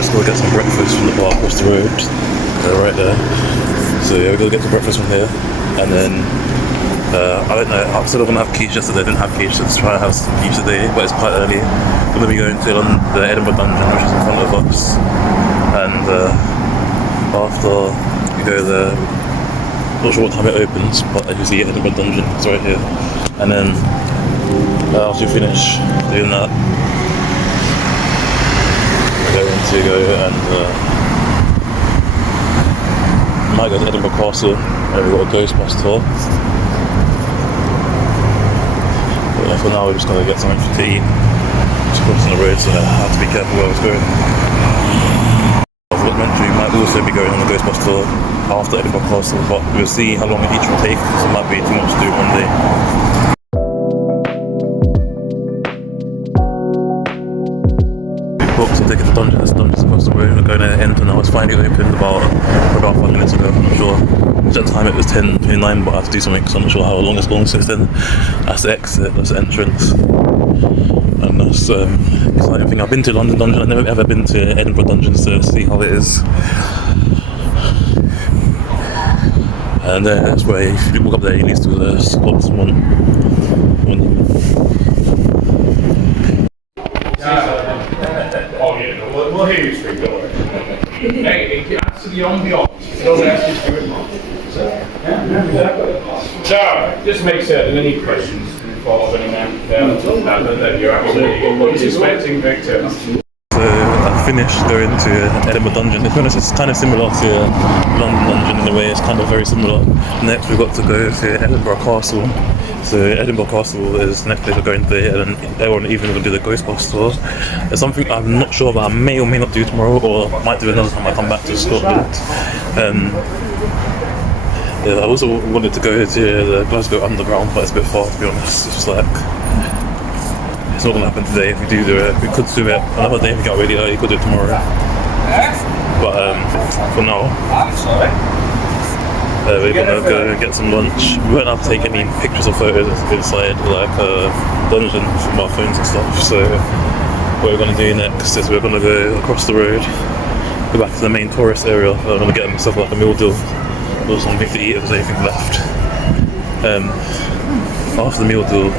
just go get some breakfast from the bar across the road, right there. So yeah, we're gonna get some breakfast from here, and then I don't know. I said I'm gonna have quiche yesterday. I didn't have quiche, so let's try and have some quiche today. But it's quite early. We're gonna be going to the Edinburgh dungeon, which is in front of us, and after we go there, not sure what time it opens, but as you see, Edinburgh dungeon is right here, and then after you finish doing that, we're going to go and might go to Edinburgh Castle, and we've got a Ghostbusters tour. But yeah, for now we're just going to get something to eat. Just crossing the road, so I have to be careful where I was going. I mentioned we might also be going on the Ghostbusters tour after Edinburgh Castle, but we'll see how long each will take, because it might be too much to do one day. So taking the dungeons across the road. We're going to enter now. It's finally opened about 5 minutes ago. I'm not sure. At that time it was 10:29, but I have to do something because I'm not sure how long it's going. So then that's the exit, that's the entrance, and that's exciting thing. I've been to London Dungeon. I've never ever been to Edinburgh Dungeons to see how it is. And that's where if you walk up there, you need to the Scots one. We'll hear you speak, don't worry. Hey, as to the ambiance, don't ask you to do it more. So, just make certain any questions for any man that you're absolutely expecting Victor. So I finished going to Edinburgh Dungeon. To be honest, it's kind of similar to London Dungeon in a way. It's kind of very similar. Next we've got to go to Edinburgh Castle. So Edinburgh Castle is the next place we're going to, and everyone even going to do the Ghostbusters tour. It's something I'm not sure about. I may or may not do tomorrow, or might do another time I come back to Scotland. Yeah, I also wanted to go to the Glasgow Underground, but it's a bit far, to be honest. It's just like, it's not going to happen today. If we do it, we could do it another day if we get really early. We could do it tomorrow. But for now, we're gonna go get some lunch. We won't have to take any pictures or photos inside like dungeon from our phones and stuff. So what we're gonna do next is we're gonna go across the road, go back to the main tourist area. I'm gonna get myself like a meal deal or something to eat if there's anything left. After the meal deal,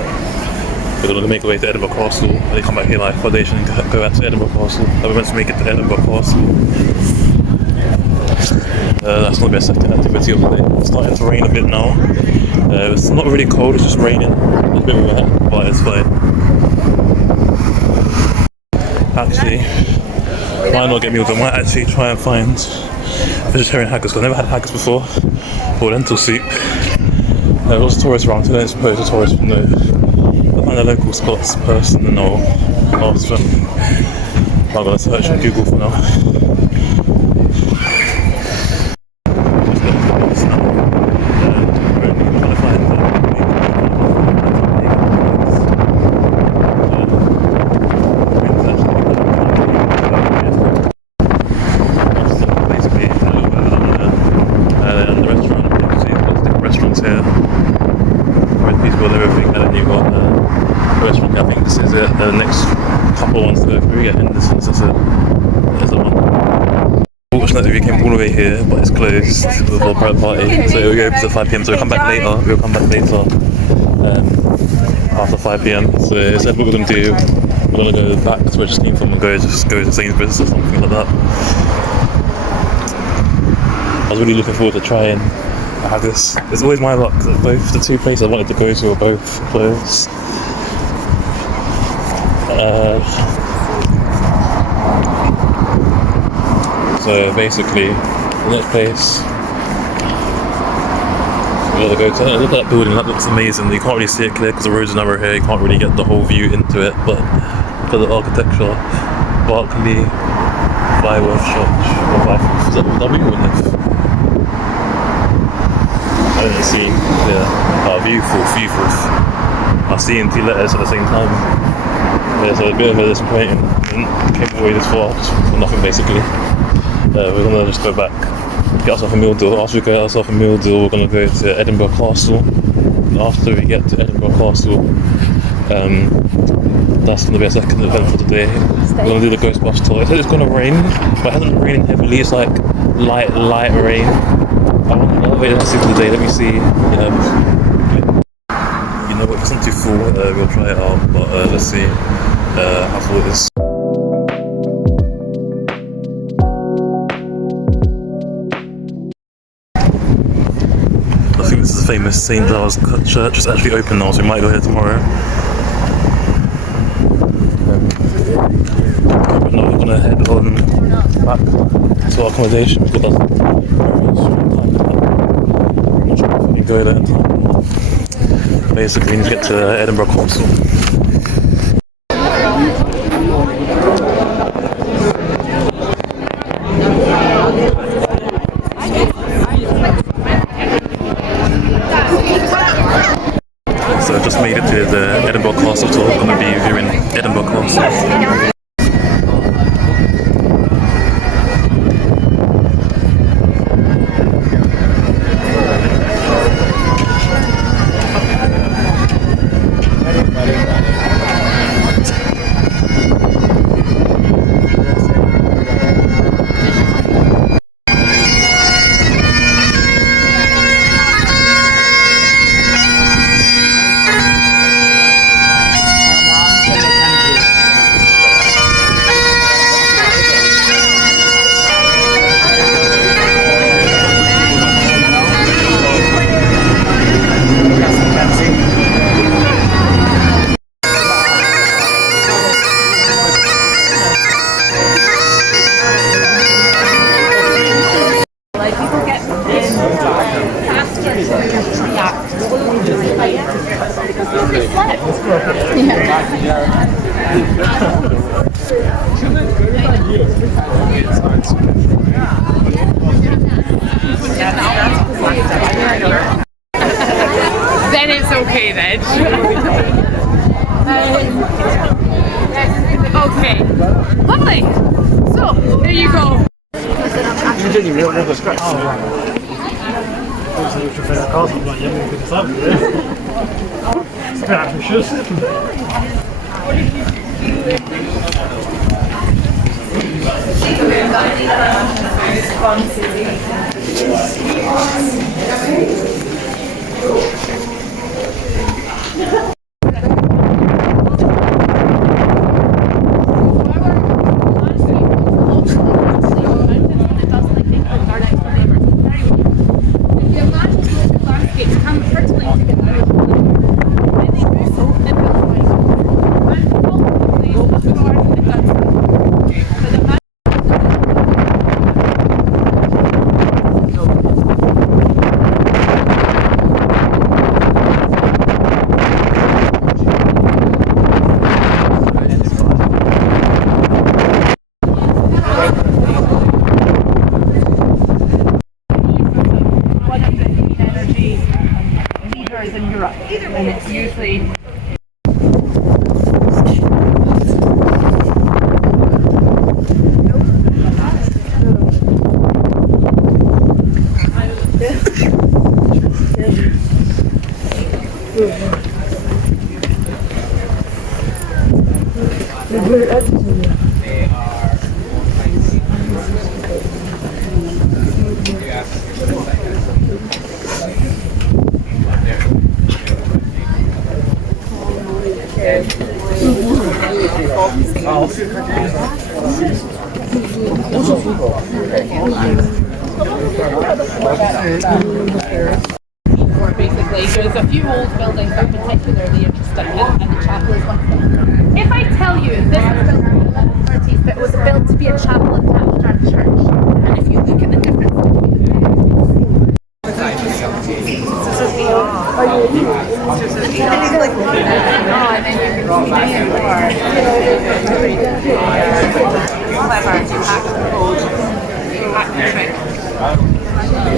we're gonna make our way to Edinburgh Castle, and then come back here like accommodation and go back to Edinburgh Castle. And we're meant to make it to Edinburgh Castle. That's going to be a second activity of the day. It's starting to rain a bit now. It's not really cold, it's just raining. It's a bit wet, but it's fine. Actually, might not get meals. I might actually try and find vegetarian haggis, because I've never had haggis before, or lentil soup. There was a tourist around, so I don't suppose a tourist would know. I'll find a local Scots person and I'll ask them. I'm going to search on Google for now. The next couple of ones to go through, yeah, and this is it. There's the one. Fortunately, we came all the way here, but it's closed for a private party, so we'll go up to 5 PM. So we'll come back later. After 5 PM. So instead, what we're going to do, we're going to go back to where we just came from and go to Sainsbury's or something like that. I was really looking forward to trying haggis. It's always my luck that both the two places I wanted to go to are both closed. So basically, the next place we're gonna go to. Look at that building. That looks amazing. You can't really see it clear because the roads are narrow here. You can't really get the whole view into it. But for the architecture, Barclay Byworth Church. Is that W or F? I didn't see. Yeah. Viewful. I see in 2 letters at the same time. Yeah, so a bit of a disappointing. Came all the way this far just for nothing basically. We're gonna just go back, get ourselves a meal deal. After we get ourselves a meal deal, we're gonna go to Edinburgh Castle. And after we get to Edinburgh Castle, that's gonna be a second event for the day. We're gonna do the Ghostbusters tour. It said it's gonna rain, but it hasn't been raining heavily. It's like light rain. I want to wait and see for the day. Let me see. You know, if it's not too full, we'll try it out. But let's see how full it is. I think this is the famous St. Giles Church. It's actually open now, so we might go here tomorrow. But now we're gonna head on back to our accommodation because that's very short time. I'm not sure if we can go there in time. Basically, we need to get to Edinburgh Council. So I just made it to the Edinburgh Castle, so we're going to be viewing Edinburgh Castle. Then it's okay then. Okay, lovely. So there you go. You didn't even know the scratch. Oh, right. Obviously, we should play that castle, but yeah, we could decide it. It's a bit ambitious. In Europe, and it's usually basically there's a few old buildings that are particularly interesting, and the chapel is one of them. If I tell you this was built in the 1130s, but it was built to be a chapel attached to our church, and if you look at the difference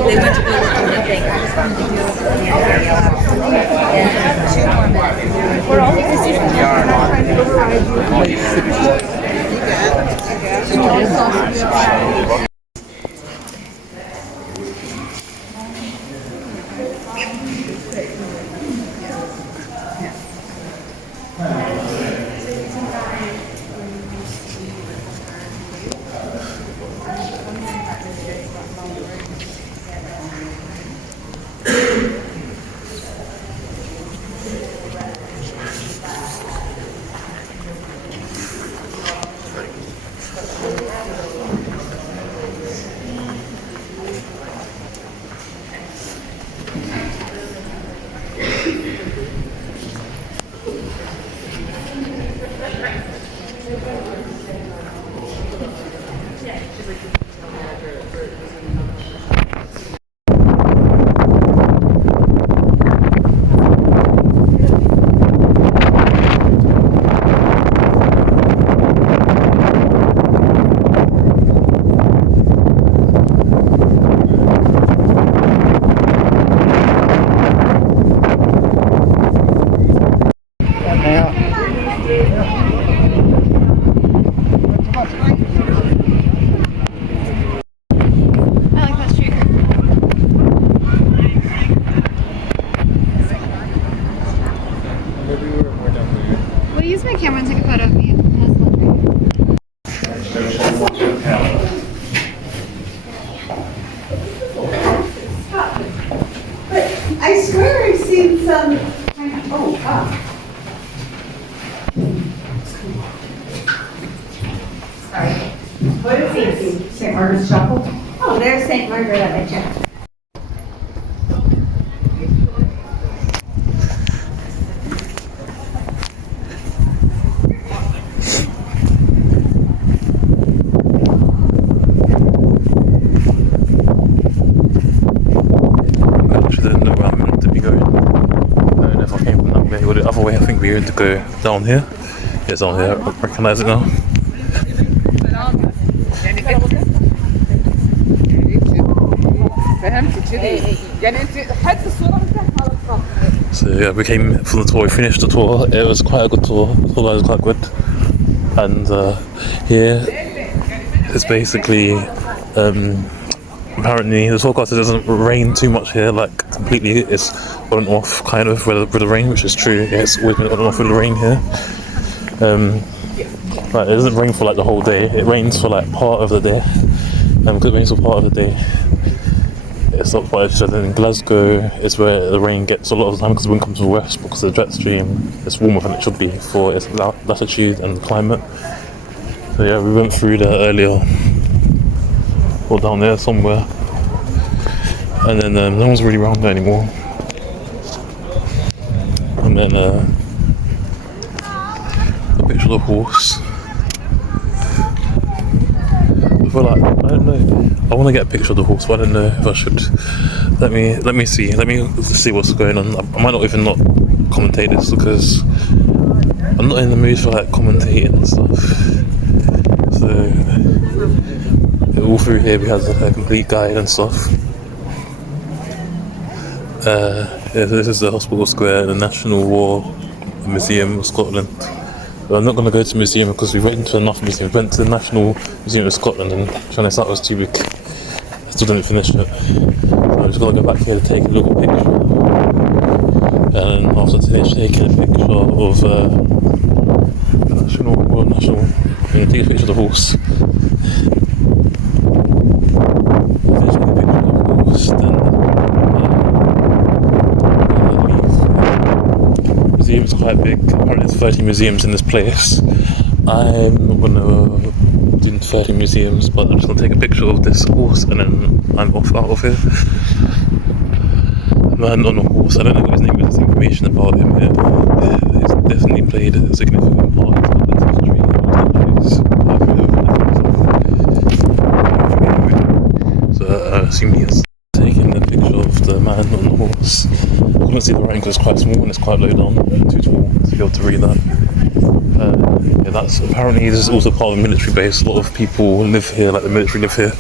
They went to go look at the thing. I just wanted to do and 2 more minutes. We're all Will you use my camera and take a photo of me? I swear I've seen some. Oh, wow. Sorry. What is it? St. Margaret's Chapel? Oh, there's St. Margaret at my chapel. The other way, I think we're going to go down here. It's down here, I recognise it now. So yeah, we came from the tour, we finished the tour. It was quite a good tour, the tour was quite good. And here it's basically apparently the forecast doesn't rain too much here, like completely it's on and off kind of with the rain, which is true. It's always been on and off with the rain here. Like, it doesn't rain for like the whole day, it rains for like part of the day. Because it rains for part of the day, it's not quite interesting. In Glasgow is where the rain gets a lot of the time because the wind comes from the west, because the jet stream is warmer than it should be for its latitude and climate. So yeah, we went through there earlier, or down there somewhere, and then no one's really around there anymore. And then a picture of the horse. I feel like, I don't know, I want to get a picture of the horse, but I don't know if I should. Let me see what's going on. I might not even not commentate this because I'm not in the mood for like commentating and stuff. So all through here we have a complete guide and stuff. Yeah, this is the Hospital Square, the National War Museum of Scotland. But I'm not going to go to the museum because we went to enough museums. We went to the National Museum of Scotland and trying to start was too big. I still didn't finish it. So I'm just going to go back here to take a little picture. And then after taking a picture of the National, I'm going to take a picture of the horse. Finish taking a picture of the horse, then the museum is quite big. Apparently there's 30 museums in this place. I'm not gonna do 30 museums, but I'm just gonna take a picture of this horse and then I'm off out of here. A man on a horse, I don't know what his name is, there's information about him here. He's definitely played a significant part in Scotland's history. So I assume he is taking the picture of the man on the horse. I couldn't see the writing because it's quite small and it's quite low down, too tall to be able to read that. Yeah, that's apparently this is also part of a military base. A lot of people live here, like the military live here.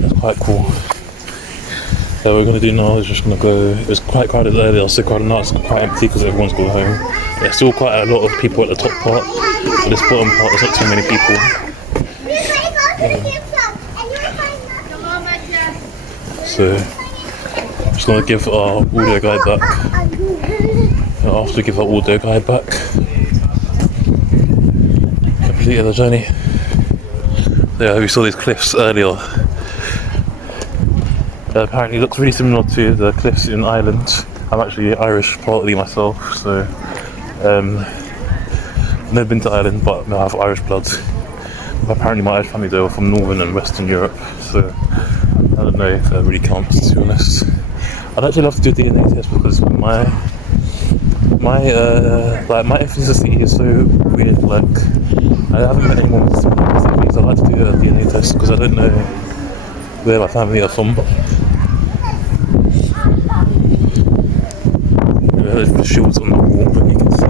That's quite cool. So what we're going to do now is just going to go. It was quite crowded earlier, it's still crowded now, it's quite empty because everyone's gone home. There's still quite a lot of people at the top part, but this bottom part there's not too many people. So I'm just going to give our audio guide back. And after we give our audio guide back, completed the journey. Yeah, we saw these cliffs earlier. Apparently it looks really similar to the cliffs in Ireland. I'm actually Irish partly myself, so I've never been to Ireland, but I have Irish blood. apparently my family they were from Northern and Western Europe, so I don't know if that really counts, to be honest. I'd actually love to do a DNA test because my ethnicity is so weird. Like, I haven't met anyone with similar ethnicity, so I'd like to do a DNA test because I don't know where my family are from. The shields on the wall, but you can see.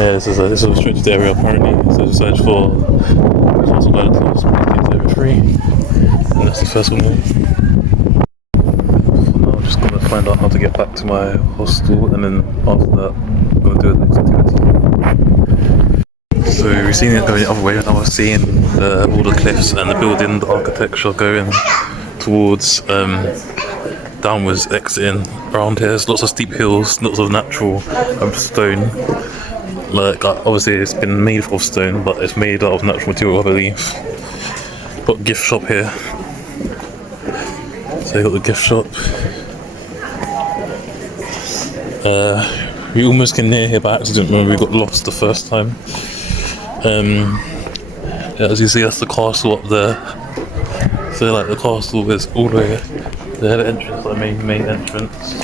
Yeah, this is a restricted area apparently. So search for Castle Gladiators, Area 3, and that's the first one there. For now, I'm just gonna find out how to get back to my hostel, and then after that, I'm gonna do the next activity. So we've seen it going the other way, and I was seeing all the cliffs and the building, the architecture going towards downwards, exiting around here. There's lots of steep hills, lots of natural stone. Like, obviously it's been made of stone, but it's made out of natural material, I believe. Got a gift shop here. So you got the gift shop. We almost came near here by accident when we got lost the first time. Yeah, as you see, that's the castle up there. So like the castle is all the way there, the entrance, the main entrance.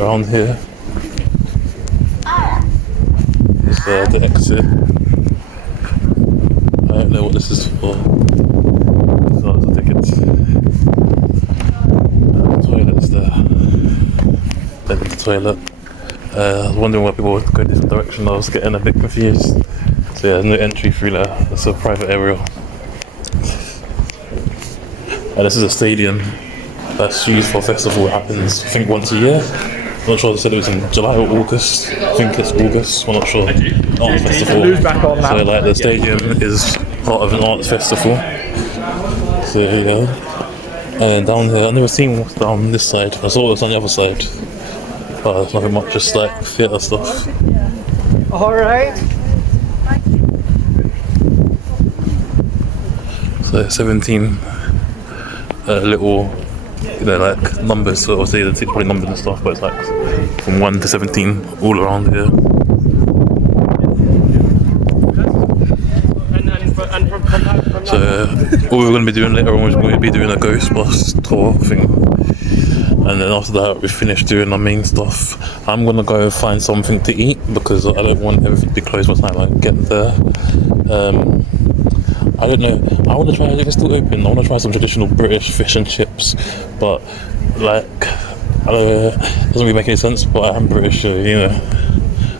Around here is the exit. I don't know what this is for. So I think it's the toilet's there. Then the toilet. I was wondering why people would go different direction. I was getting a bit confused. So yeah, there's no entry through there. It's a private area. And this is a stadium that's used for a festival. It happens, I think, once a year. I'm not sure, they said it was in July or August. I think it's August, I'm not sure. Arts festival. So like the stadium is part of an arts festival. So here you go. And down here, I've never seen what's down this side. I saw what's on the other side. But there's nothing much, just like theatre stuff. Alright. So 17 little, you know, like numbers, so obviously the probably numbers and stuff, but it's like from 1 to 17 all around here. So what we're going to be doing later on is we're going to be doing a ghost bus tour thing, and then after that we finish doing our main stuff. I'm going to go find something to eat because I don't want everything to be closed by the time I get there. I don't know, I want to try, if it's still open, I want to try some traditional British fish and chips, but like, I don't know, it doesn't really make any sense, but I am British, so you know,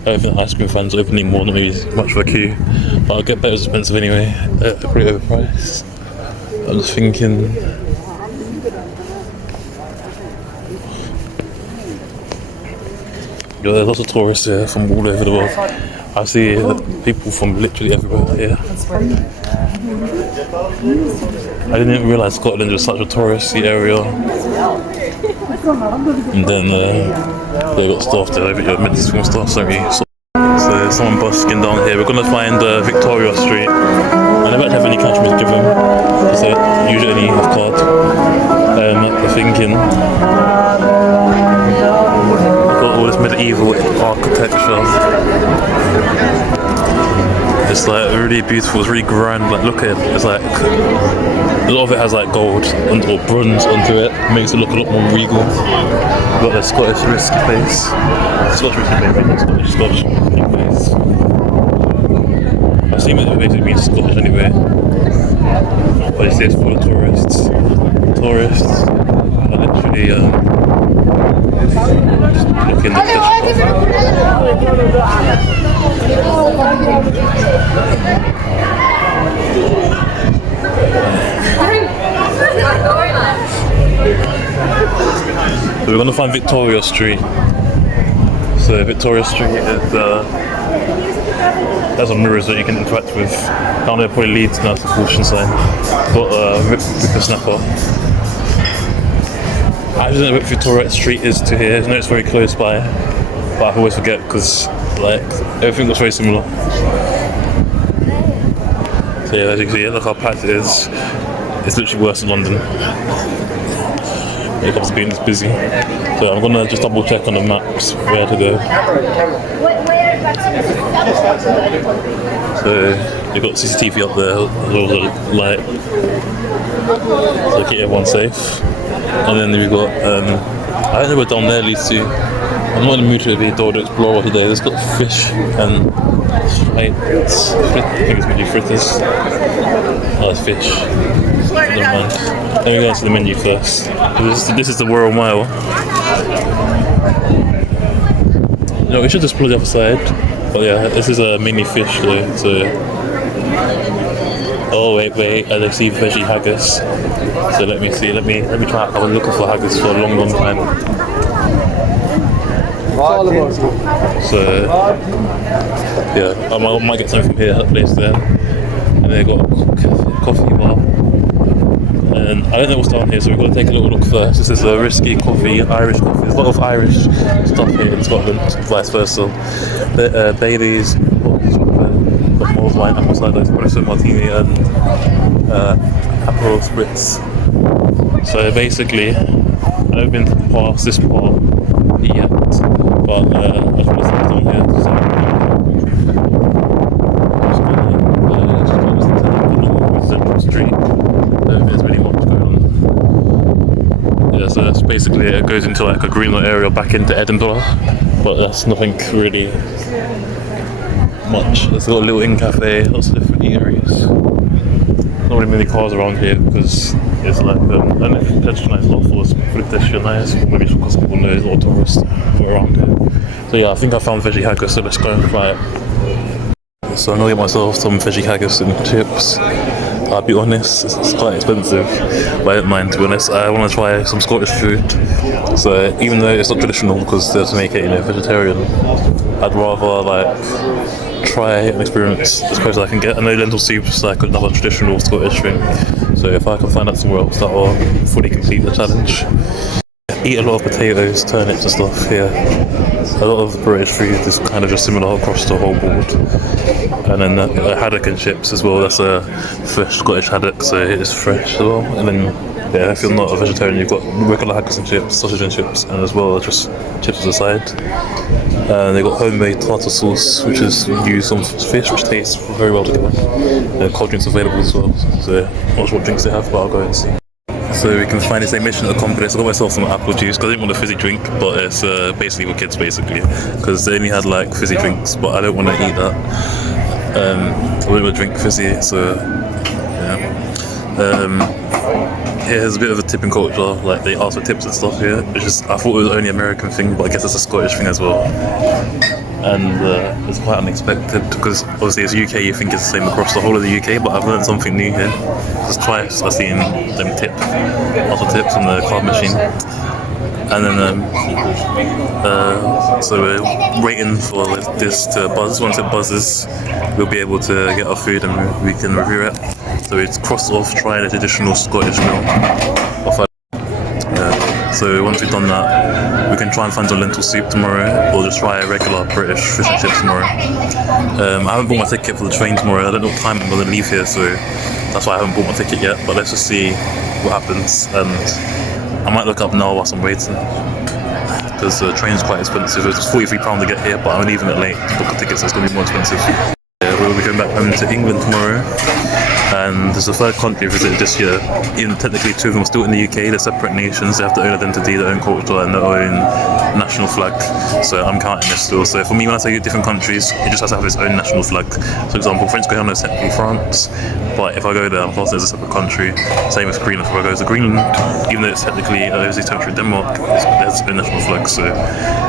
I don't think ice cream fans are opening more, not maybe much of a queue, but I'll get better expensive anyway, pretty overpriced. I'm just thinking, yeah, there's lots of tourists here from all over the world. I see people from literally everywhere here. I didn't realise Scotland was such a touristy area. And then they got stuff there, you're meant to film stuff, sorry. So there's someone busking down here. We're gonna find Victoria Street. I never have any cash with them, because I usually have card. I'm thinking, got all this medieval architecture. It's like really beautiful, it's really grand, like look at it, it's like, a lot of it has like gold or bronze onto it, makes it look a lot more regal. We've got the Scottish whisky place, Scottish whisky place, Scottish whisky place. I assume it basically means Scottish anyway, but you see it's full of tourists. Tourists are literally looking at the So we're gonna find Victoria Street. So Victoria Street is there's some mirrors that you can interact with. Down there probably leads now to the caution sign. Got Ripper Snapper. I don't know what Victoria Street is to here. I know it's very close by, but I always forget because like everything looks very similar. So yeah, as you can see, look how packed it is. It's literally worse than London. it's busy. So I'm gonna just double check on the maps where to go. So you've got CCTV up there, there's a light to keep everyone safe. And then we've got I don't know where down there leads to. I'm not in the mood to be a dog explorer today. There's got fish and I think it's really fritters. Oh, it's fish. Never mind. Let me go into the menu first. This is the Royal Mile. No, we should just pull the other side. But yeah, this is a mini fish though. So. Oh wait, I see veggie haggis. So let me see. Let me try. I was looking for haggis for a long time. So yeah, I might get something from here, that place there. And they got a coffee bar. And I don't know what's down here, so we've got to take a little look first. This is a risky coffee, Irish coffee. There's a lot of Irish stuff here in Scotland, vice versa. Bailey's, got more wine, apple cider, espresso martini, and Aperol spritz. So basically, I haven't been past this part yet, but I just want to sit down here. So Central Street. There's really much going on. Yeah, so that's basically it. It goes into like a greenlit area back into Edinburgh, but that's nothing really much. There's got a little inn cafe, lots of different eateries. Not really many cars around here because it's like I don't know if pedestrianised lot or it's pretty pedestrianised, or maybe it's because people know there's a lot of tourists around here. So yeah, I think I found veggie haggis, so let's go and try it. So I'm gonna get myself some veggie haggis and chips. I'll be honest, it's quite expensive, but I don't mind, to be honest. I want to try some Scottish food, so even though it's not traditional because they have to make it, vegetarian, I'd rather like try and experience as close as I can get. I know lentil soup is like another traditional Scottish thing, so if I can find out somewhere else that will fully complete the challenge. Eat a lot of potatoes, turnips and stuff here. A lot of British food is kind of just similar across the whole board. And then haddock and chips as well. That's a fresh Scottish haddock, so it is fresh as well. And then yeah, if you're not a vegetarian, you've got regular haggis and chips, sausage and chips, and as well just chips as a side. And they've got homemade tartar sauce, which is used on fish, which tastes very well together. Cold drinks available as well. So I'm not sure what drinks they have, but I'll go and see. So we can find this mission accomplished. I got myself some apple juice because I didn't want a fizzy drink, but it's basically for kids because they only had like fizzy drinks, but I don't want to eat that. I wouldn't want to drink fizzy, so yeah. Here's a bit of a tipping culture, like they ask for tips and stuff here. It's just, I thought it was only an American thing, but I guess it's a Scottish thing as well. And it's quite unexpected because obviously it's UK, you think it's the same across the whole of the UK, but I've learned something new here. Just twice I've seen them offer tips on the card machine. And then so we're waiting for this to buzz. Once it buzzes, we'll be able to get our food and we can review it. So it's crossed off trying a traditional Scottish meal. So once we've done that, we can try and find some lentil soup tomorrow, or just try a regular British fish and chips tomorrow. I haven't bought my ticket for the train tomorrow. I don't know what time I'm going to leave here, so that's why I haven't bought my ticket yet. But let's just see what happens, and I might look up now whilst I'm waiting, because the train's quite expensive. It's £43 to get here, but I'm leaving it late to book the tickets, so it's going to be more expensive. We'll be going back home to England tomorrow, and there's a third country I visited this year. Even technically 2 of them are still in the UK, they're separate nations, they have their own identity, their own culture and their own national flag, so I'm counting this still. So for me, when I say different countries, it just has to have its own national flag. For example, French Guiana is technically France, but if I go there, I'm classed as a separate country. Same with Greenland. If I go to Greenland, even though it's technically a territory of Denmark, it has its own national flag. So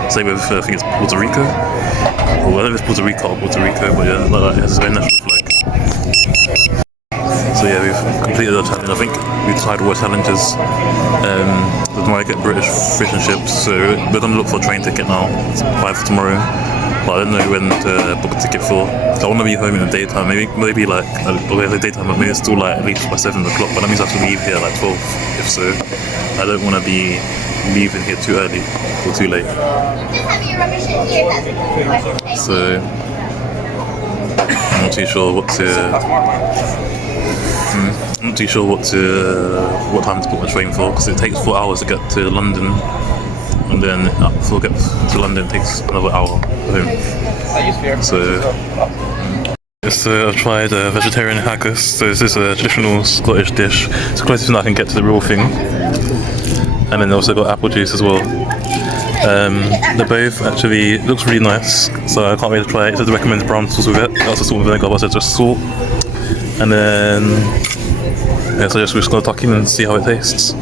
same with, I think it's Puerto Rico. Well, I don't know if it's Puerto Rico or Puerto Rico, but yeah, like that, it has its own national flag. So yeah, we've completed our challenge. I think we've tried all our challenges. We might get British fish and chips, so we're going to look for a train ticket now. It's 5 for tomorrow, but I don't know when to book a ticket for. I want to be home in the daytime, maybe like, okay, the daytime, but maybe it's still like at least by 7 o'clock, but that means I have to leave here like 12, if so. I don't want to be leaving here too early or too late. So I'm not too sure what to I'm not too sure what time to book the train for, because it takes 4 hours to get to London, and then before get to London it takes another hour home. So I've tried vegetarian haggis. So this is a traditional Scottish dish. It's the closest thing I can get to the real thing. And then also got apple juice as well. They're both actually, it looks really nice, so I can't wait to try it. It says it recommends brown sauce with it. That's the salt and vinegar, but it's just salt. And then, yeah, so we're just gonna tuck in and see how it tastes.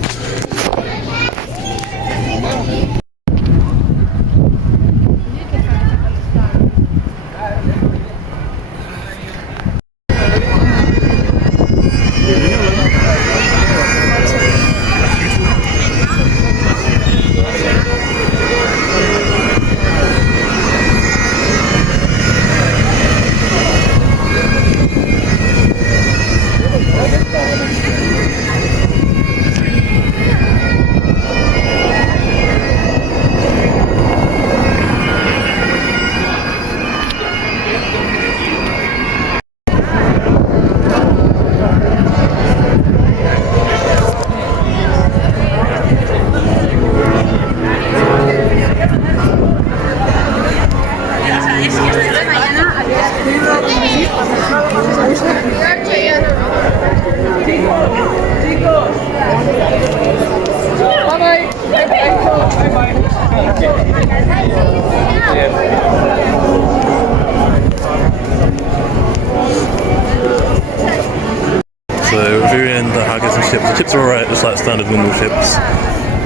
So reviewing the haggis and chips. The chips are alright, just like standard normal chips.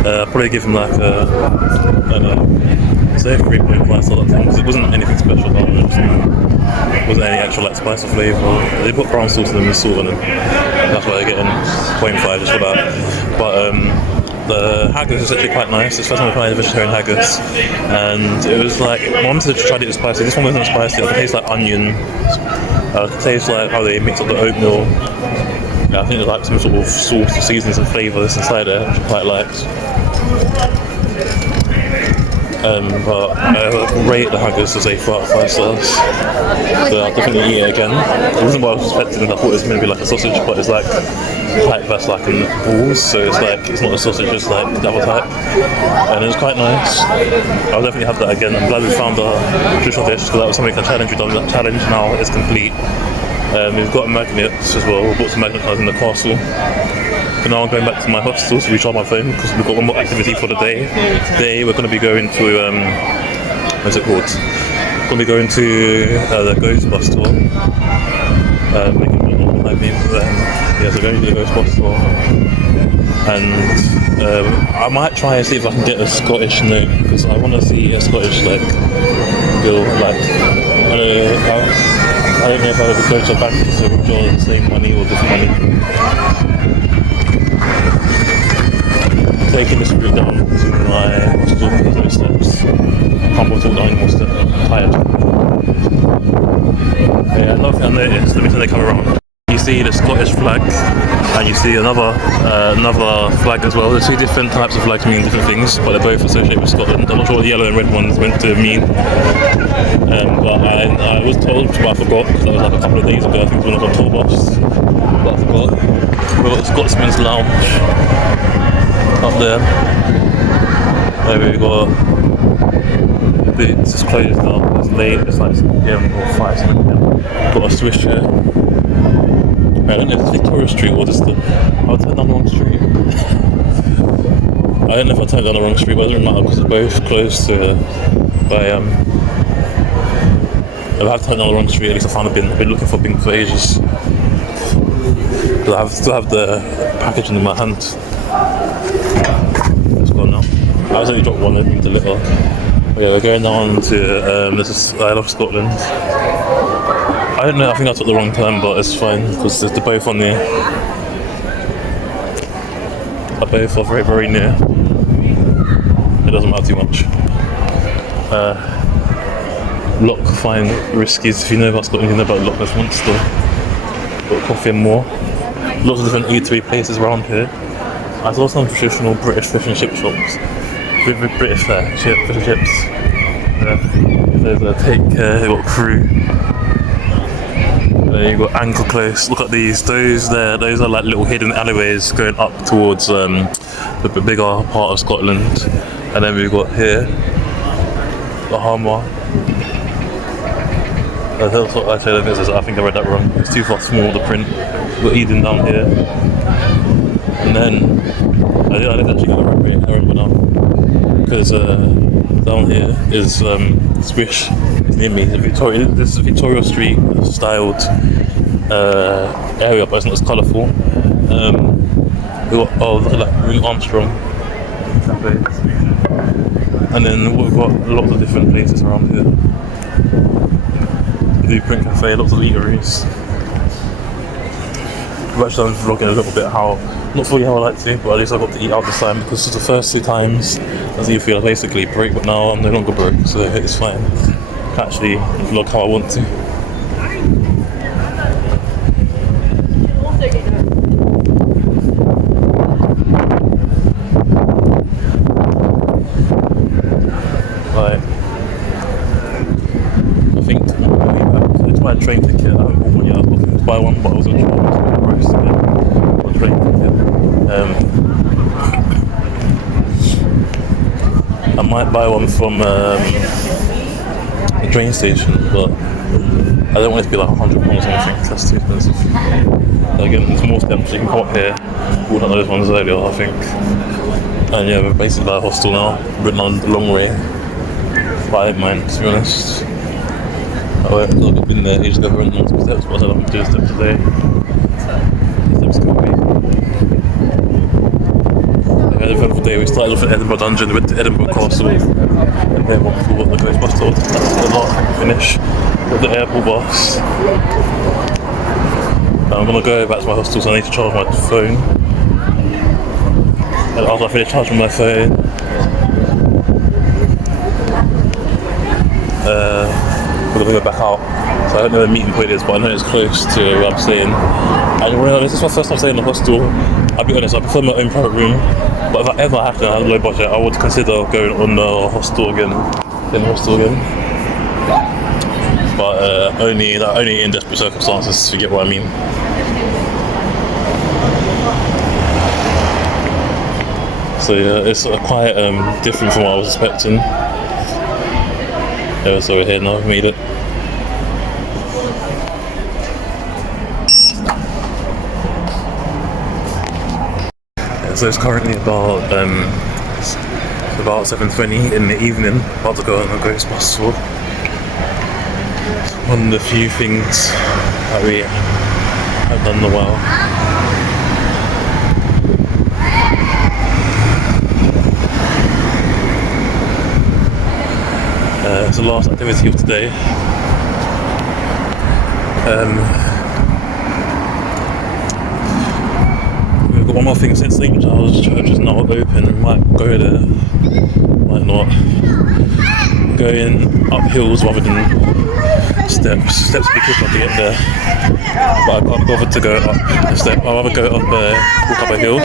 I'll probably give them like a, I don't know, say 3.5 sort of things. It wasn't anything special about it. It wasn't any actual like spice or flavour. They put brown sauce in them with salt in them. That's why they're getting 0.5 just for that. But the haggis is actually quite nice. It's the first time I tried a vegetarian haggis, and it was like, my mum said she tried it with spicy. This one wasn't spicy. It tastes like onion. It tastes like how they mix up the oatmeal. Yeah, I think there's like some sort of sauce, seasonings and flavours inside there, which I quite liked. But I rate the haggis as 8 out of 5 stars. So I'll definitely eat it again. It wasn't what I was expecting. I thought it was going to be like a sausage, but it's like type that's like in balls, so it's like, it's not a sausage, it's like double type. And it was quite nice. I'll definitely have that again. I'm glad we found a traditional dish, because that was something I challenge. We've done that challenge, now it's complete. We've got magnets as well. We bought some magnets in the castle. And now I'm going back to my hostel to recharge my phone, because we've got one more activity for the day. Today we're going to be going to, what's it called? We're going to be going to the Ghost Bus tour. Yeah, so going to the Ghost Bus tour. And I might try and see if I can get a Scottish note, because I want to see a Scottish like bill. Like, I don't know if I would go to a bank to withdraw the same money or different money. Taking this route down to my hostel because those steps. I can't bother to walk down anymore, so I'm tired. Yeah, another thing I noticed, let me turn the camera around. You see the Scottish flag, and you see another flag as well. There's two different types of flags mean different things, but they're both associated with Scotland. I'm not sure what the yellow and red one is meant to mean. But I was told, but I forgot, because that was like a couple of days ago. I think it was when I was on tour bus, but I forgot. We've got the Scotsman's Lounge up there. Maybe we've got it's closed now. It's late. It's like 6 PM or 5 PM. Got a Swiss chair. I don't know if it's Victoria Street or just I'll turn down the wrong street. I don't know if I turned down the wrong street, but it doesn't matter because they're both close to if I have turned down the wrong street, at least I found a bin. I've been looking for a bin for ages. But I still have the packaging in my hand. It's gone now. I was only dropped one into litter. Okay, we're going down to this is I Love Scotland. I don't know, I think I took the wrong turn, but it's fine because they're both on there. They both are very, very near. It doesn't matter too much. Loch Fyne Riskies, if you know about Scotland, you know about Loch Ness Monster. Got coffee and more. Lots of different eatery places around here. I saw some traditional British fish and chip shops. With British fish and chips. There's a Take Care, they've got Crew. There you got ankle close. Look at these. Those are like little hidden alleyways going up towards the bigger part of Scotland. And then we've got here the Harmer. That's what I said. I think I read that wrong. It's too far small, the print. We've got Eden down here. And then I didn't actually get the right way. I remember now. Because down here is Swish near me. This is a Victoria Street styled area, but it's not as colourful. We got look at that, Louis Armstrong cafe. And then we've got lots of different places around here. Blueprint Cafe, lots of eateries. I've actually done vlogging a little bit not fully how I like to, but at least I got to eat out this time because it's the first 2 times as you feel basically broke, but now I'm no longer broke, so it's fine. I can actually vlog how I want to. Train ticket. I haven't bought one yet. I was looking to buy one, but I wasn't sure what price to get a train ticket. I might buy one from the train station, but I don't want it to be like £100 or anything. That's too expensive. Again, there's more steps. You can come up here. Bought one of those ones earlier, I think. And yeah, we're basically at a hostel now, written on the long way. But I don't mind, to be honest. I've been there ages ago, running multiple steps, but I don't want to do a step today. Steps can be. We had a eventful day. We started off at Edinburgh Dungeon, we went to Edinburgh Castle, and then went for the Ghostbuster. That's the last finish with the airport bus. I'm gonna go back to my hostel, so I need to charge my phone. And after I finish charging my phone, we're gonna go back out. So I don't know where the meeting point is, but I know it's close to where I'm staying. And this is my first time staying in a hostel. I'll be honest, I prefer my own private room. But if I ever have to have a low budget, I would consider going on the hostel again. But only in desperate circumstances, if you get what I mean. So yeah, it's quite different from what I was expecting. Yeah, so we're here now, we've made it. Yeah, so it's currently about 7:20 in the evening, about to go on a Ghostbuster. One of the few things that we have done in a while. It's the last activity of today. We've got one more thing since St. Giles Church is not open. We might go there, might not. Going up hills rather than steps. Steps would be quicker to get there, but I can't bother to go up the step. I'd rather go up walk up a hill.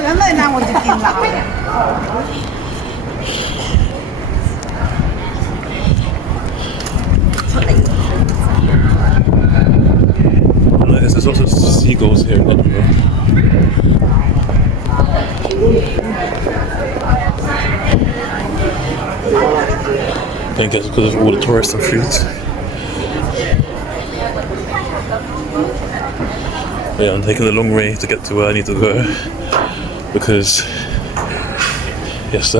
There's lots of seagulls here in Edinburgh. I think it's because of all the tourists and food. Yeah, I'm taking the long way to get to where I need to go because yes,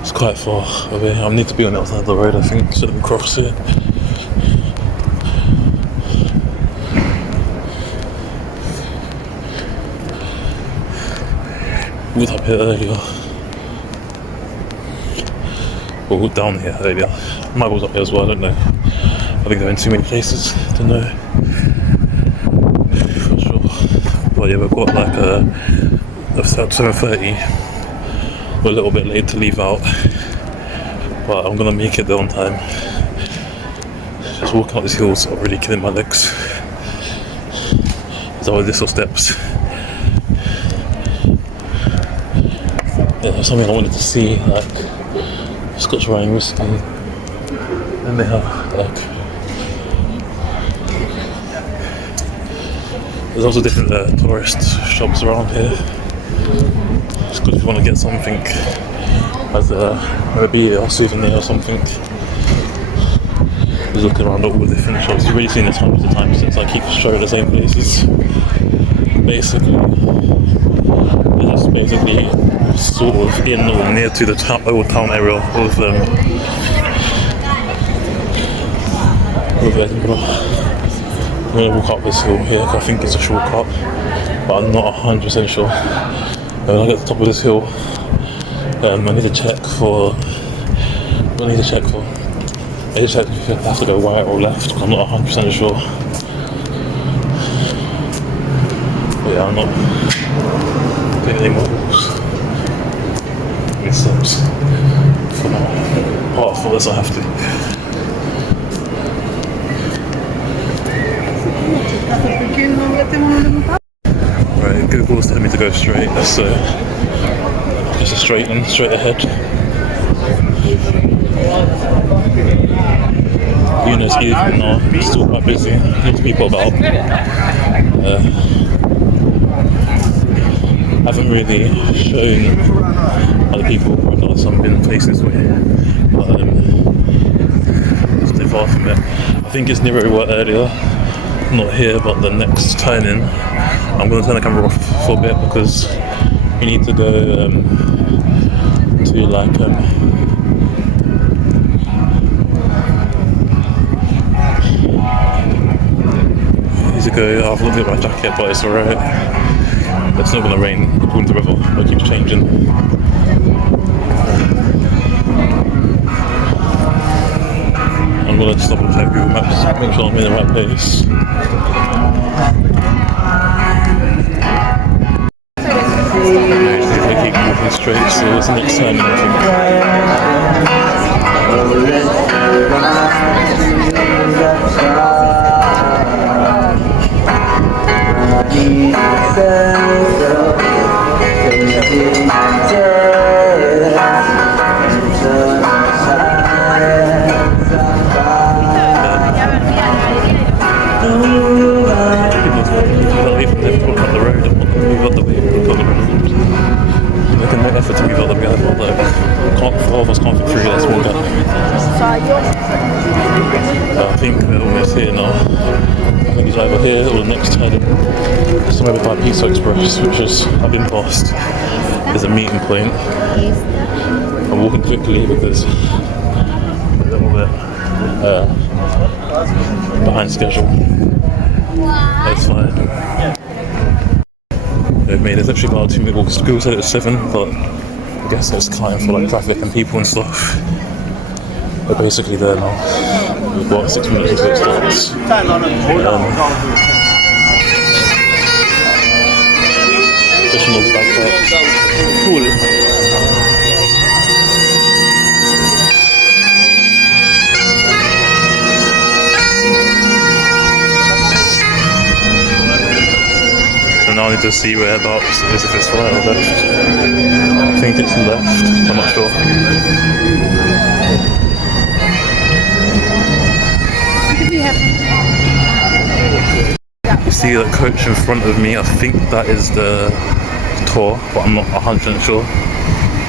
it's quite far away. I need to be on the outside of the road. I think shouldn't cross it. Walked up here earlier. Or walked down here earlier. Might was up here as well, I don't know. I think they're in too many places to know. For sure. But yeah, we've got like about 7:30. We're a little bit late to leave out. But I'm gonna make it there on time. Just walking up these hills are really killing my legs. There's all these little steps. Yeah, something I wanted to see, like Scotch wine whiskey. And they have like There's also different tourist shops around here. It's good if you want to get something as maybe a souvenir or something. Just looking around all the different shops. You've really seen this hundreds of times since I keep showing the same places. Basically, it's just basically sort of in or near to the old town area of Edinburgh. I'm going to walk up this hill here because I think it's a shortcut, but I'm not 100% sure. When I get to the top of this hill, I need to check if I have to go right or left, because I'm not 100% sure. But yeah, I'm not doing any more walks. Any steps for now. Apart from this, I have to. Right, Google's telling me to go straight, so just straight ahead. Even though it's evening now, it's still quite busy, lots of people about. I haven't really shown other people, I've not some been places where, but it's too far from it. I think it's near where we were earlier. Not here, but the next turn-in. I'm going to turn the camera off for a bit because we need to go to like I've looked at my jacket, but it's alright. It's not going to rain according to the weather, but it keeps changing. I'm going to just double check Google Maps, make sure I'm in the right place. They keep walking straight, so it's the next time. Effort to move out the way, all of us can't fit through that small gap. I think they're almost here now. I think it's either here or the next turn. Somewhere by Pizza Express, which is I've been past. There's a meeting point. I'm walking quickly because I'm a little bit behind schedule. It's fine. They've made it literally about 2 minute walk. Google said it was 7, but I guess it's counting for like traffic and people and stuff. We're basically there now. We've got 6 minutes until it starts. Additional backpacks. Cool. Now I need to see whereabouts it is, if it's right or left. I think it's left, I'm not sure. You see that coach in front of me, I think that is the tour, but I'm not 100% sure.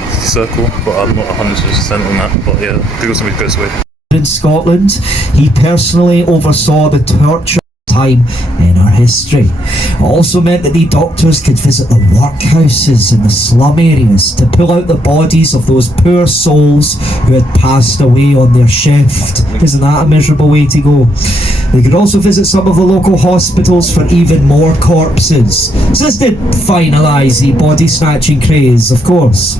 It's a circle, but I'm not 100% on that, but yeah, Google somebody goes away. In Scotland, he personally oversaw the torture time in our history. It also meant that the doctors could visit the workhouses in the slum areas to pull out the bodies of those poor souls who had passed away on their shift. Isn't that a miserable way to go? They could also visit some of the local hospitals for even more corpses. So this did finalise the body snatching craze, of course.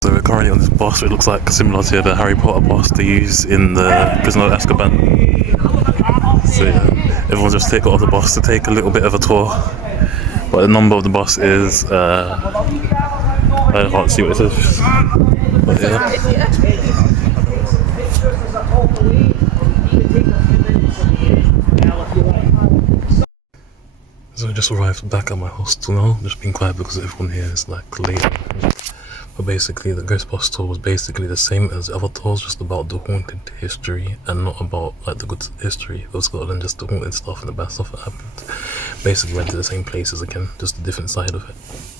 So we're currently on this bus, it looks like similar to the Harry Potter bus they use in the Prisoner of Azkaban. So yeah, everyone's just got off the bus to take a little bit of a tour. But the number of the bus is, I can't see what it says. But yeah. So I just arrived back at my hostel now, just being quiet because everyone here is like late. But basically the Ghostbusters tour was basically the same as the other tours, just about the haunted history and not about like the good history of Scotland, just the haunted stuff and the bad stuff that happened. Basically went to the same places again, just a different side of it.